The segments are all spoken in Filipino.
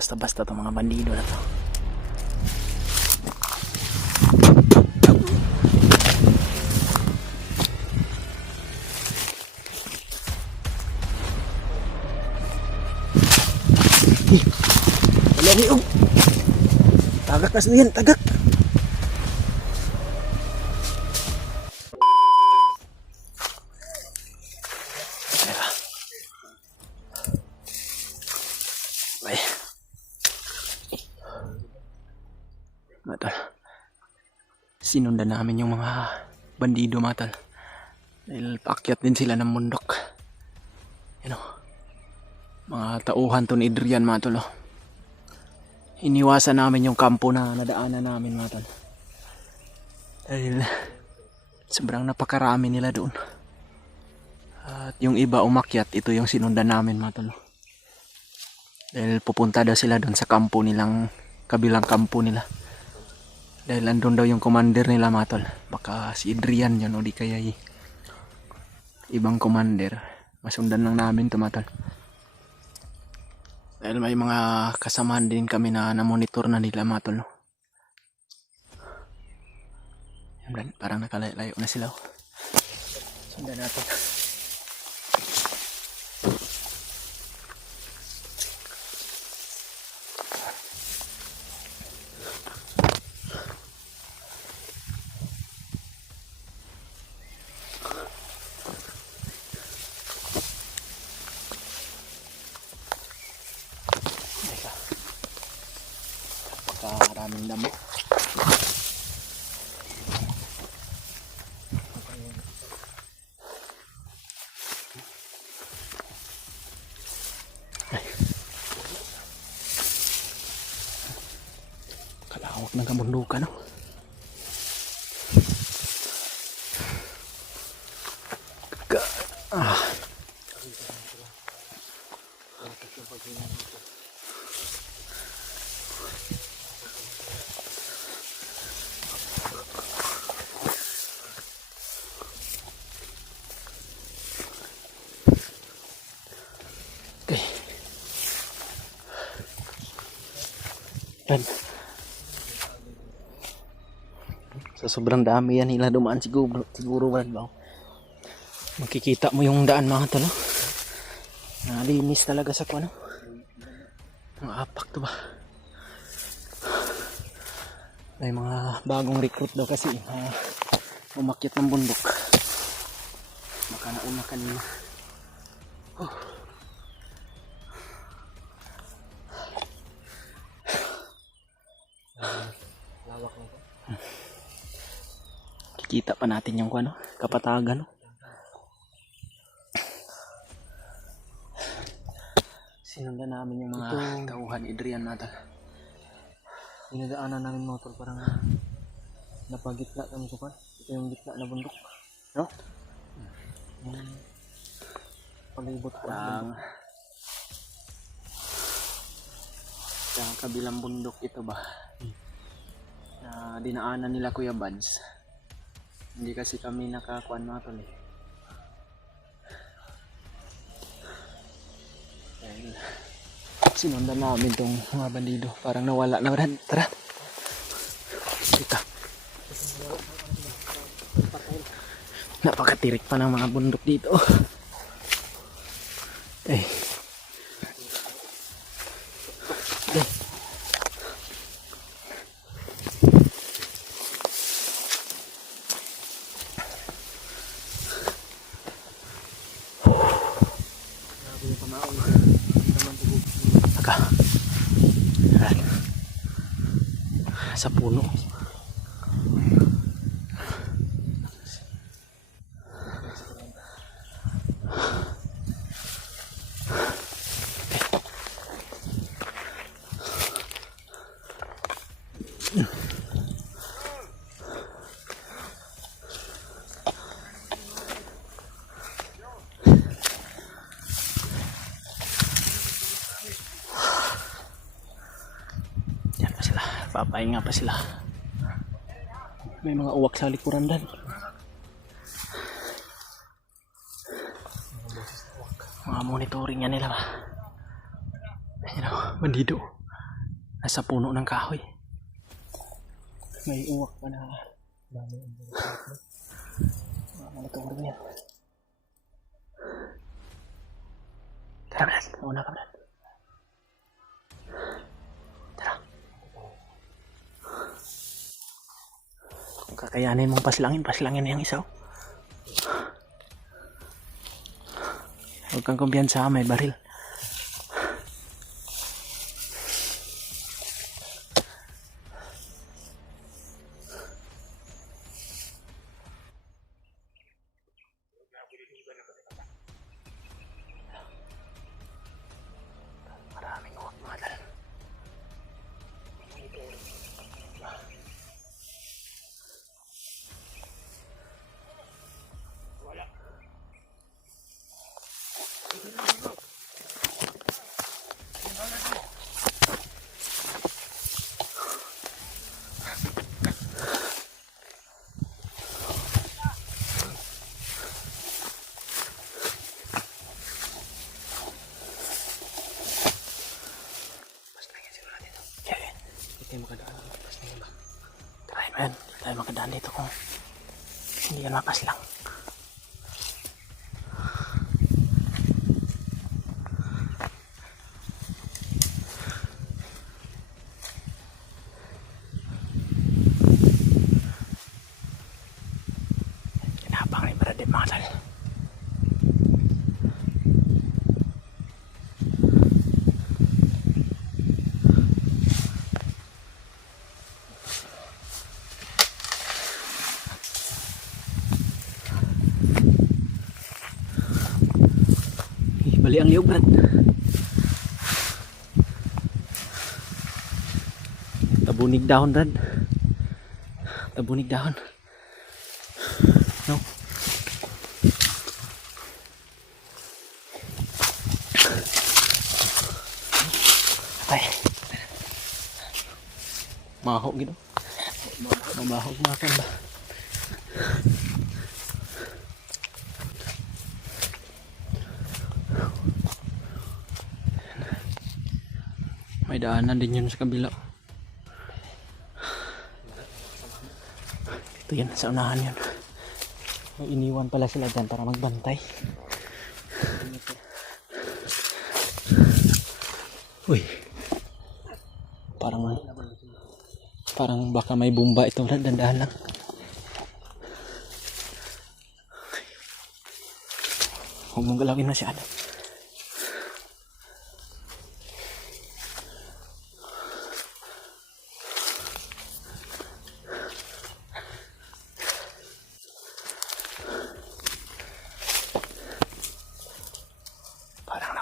basta-basta itong mga bandido na to. Wala ni og. Tagak na yan, tagak. Ay. Matal. Sinundan namin yung mga bandido, matal. Dahil paakyat din sila ng bundok. You know, mga tauhan to ni Adrian, matal. Oh. Iniwasan namin yung kampo na nadaanan namin, matal. Dahil sobrang napakarami nila doon. At yung iba umakyat, ito yung sinundan namin, matal. Dahil pupunta daw sila doon sa kampo nilang, kabilang kampo nila. Dahil andun daw yung commander nila, matol. Baka si Adrian yun o di kaya ibang commander. Masundan lang namin to, matol. Dahil may mga kasamahan din kami na namonitor na nila, matol. Yan, parang nakalayo na sila. Sundan natin. Maraming damo. Ay. Kalawak ng kabundukan, no? Okay. Yan. Sa sobrang dami yan nila dumaan siguro ba? Makikita mo yung daan, mga talo. Nalinis talaga sa kuno. Mga apak to ba? May mga bagong recruit daw kasi umakyat ng bundok. Baka nauna kanina. Lawak na to. Kikita pa natin yung kapatagan, no? Sinundan namin yung mga tauhan Adrian, natin. Dinadaanan namin motor, parang napagitna kami sa kan. Ito yung gitna na bundok, no? Yung palibot ko sa kabilang bundok ito ba, na dinaanan nila Kuya Bads. Hindi kasi kami nakakuan, mga tol, eh. Dahil sinundan namin tong mga bandido, parang nawala na rin. Tara, dito. Napakatirik pa ng mga bundok dito. Okay. Okay. Sa puno. Papahinga pa sila. May mga uwak sa likuran dan. Mga monitoring yan nila ba. Ayun o, bandido. Nasa puno ng kahoy. May uwak pa na. Malatuwar na yan. Tara, Brad. Una ka, Brad. Tara. Kung kakayanin mong paslangin na yung isaw. Huwag kang kumpiyansa, may baril. Maraming uwak, mga tal. Tayo makadaan ng lapas na yun ba? Try mo yan. Tayo makadaan dito kung hindi yan mapaslang. Kinabang ni Brad mga tal. Bali ang liyog, Brad. Tabunig dahon, Brad. Tabunig dahon. No? Ay. Mahok gitu. Mahok makan ba. May daanan din yun sa kabila. Ito yan, sa unahan yun. May iniwan pala sila dyan para magbantay. Uy. Parang baka may bumba ito. Dandahan lang. Huwag mong galawin masyado.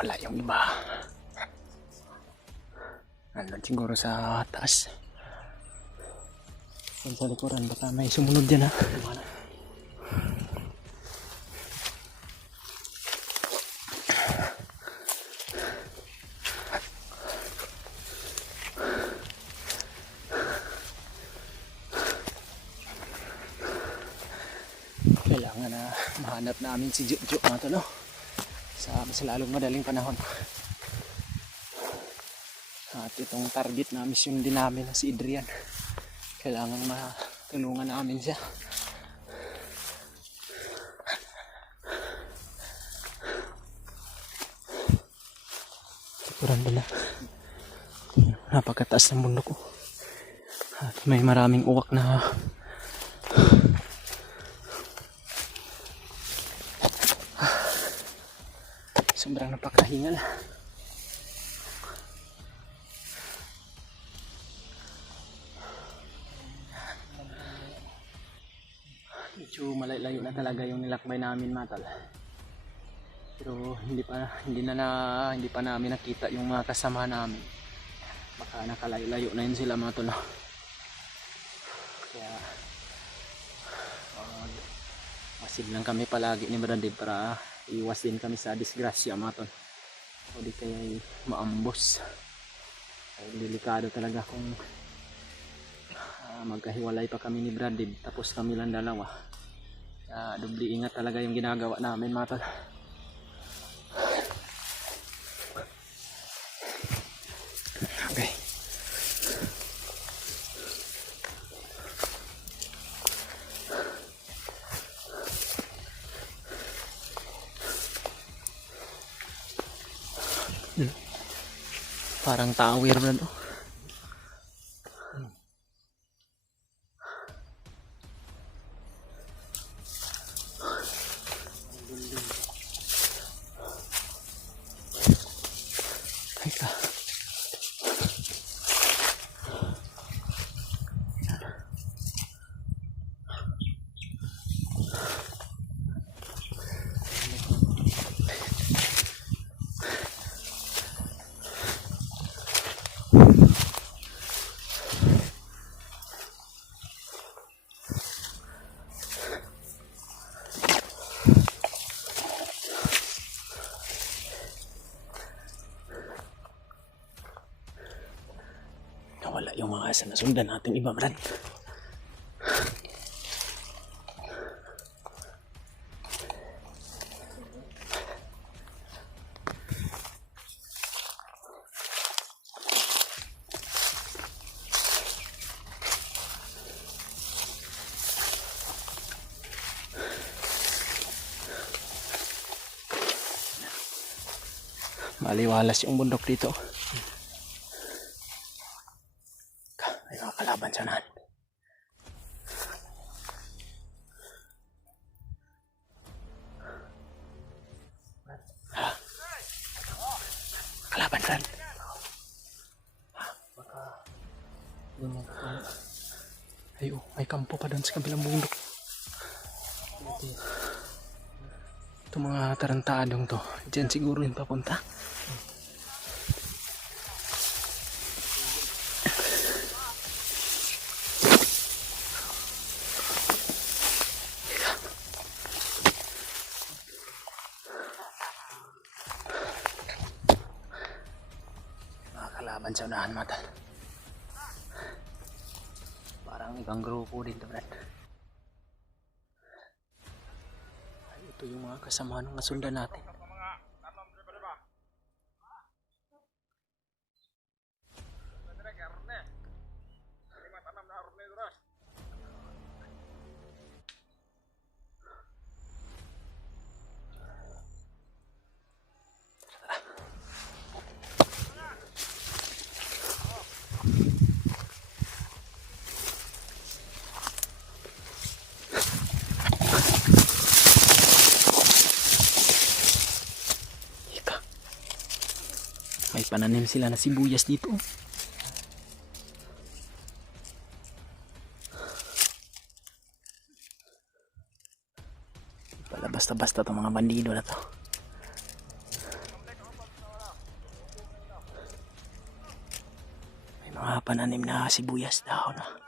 Wala yung iba. Nandun siguro sa taas. Sa likuran, baka may sumunod dyan ha. Kailangan na mahanap namin si Jojo mga talo. Sa lalong madaling panahon. At itong target na mission din namin na si Adrian. Kailangan matulungan namin siya. Sikuran pala. Napakataas ng bundok ko. At may maraming uwak na sobrang napakahingal. Medyo malayo na talaga yung nilakbay namin matal. Pero hindi pa namin nakita yung mga kasama namin. Baka nakalayo-layo na yun sila mga tol. Kaya masid lang kami palagi ni Brad para iwas din kami sa disgrasya mga tol. O di kaya maambos. Ay, delikado talaga kung magkahiwalay pa kami ni Brad tapos kami lang dalawa. Dubli ingat talaga yung ginagawa namin mga tol. Okay. Parang tower na no. Teka. Nawala yung mga asa na sundan natin iba, Brad. Maliwalas yung bundok dito. May mga kalaban sa unahan. Kalaban, Brad. Ay, may kampo pa doon sa kabilang bundok. Itong mga tarantadong to, dyan siguro yung papunta. Mga kalaban sa unahan, mata. Parang ibang grupo dito, Brad. Ay, ito yung mga kasama ng nasundan natin. May pananim sila na sibuyas dito. Wala basta-basta itong mga bandido na to. May mga pananim na sibuyas daw na.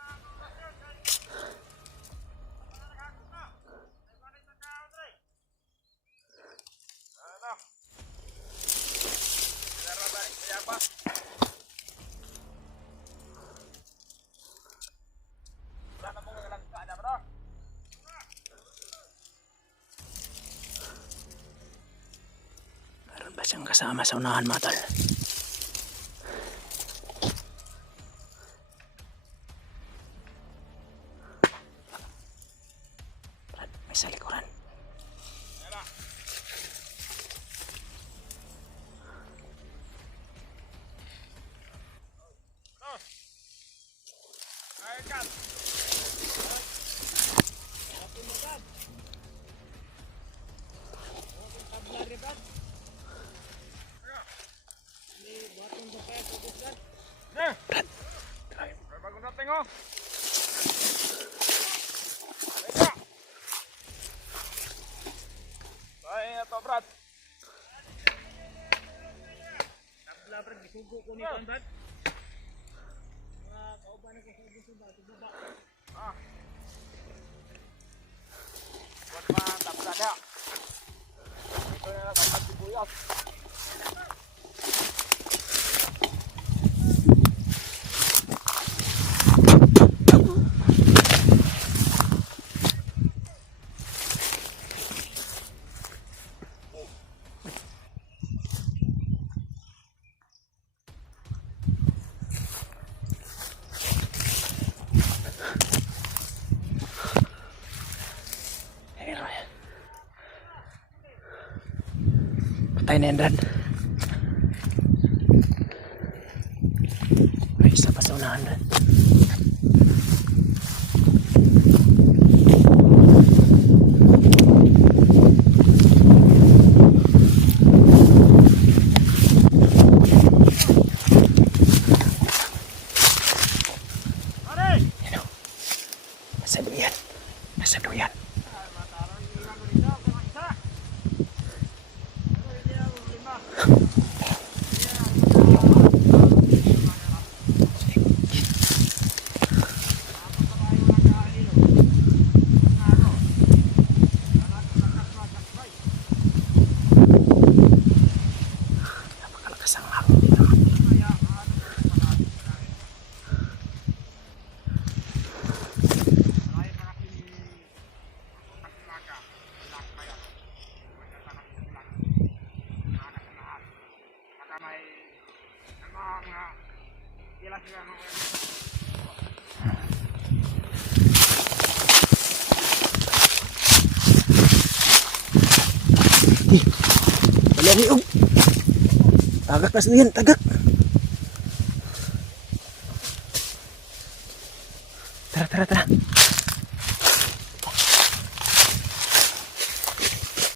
Meron ba siyang kasama sa unahan, mga tol? May sa likuran. Bagong dating oh. Ay, ito Brad. Tabla Brad, gisugo ko nito Brad. Mga kauban ko sa gusuba, tububa. Ah. Buat man tabla dia. Ito na dapat sibuyas. Patay na yan, Brad. Wala ni og. Tagak na yan, tagak. Tara, tara, tara.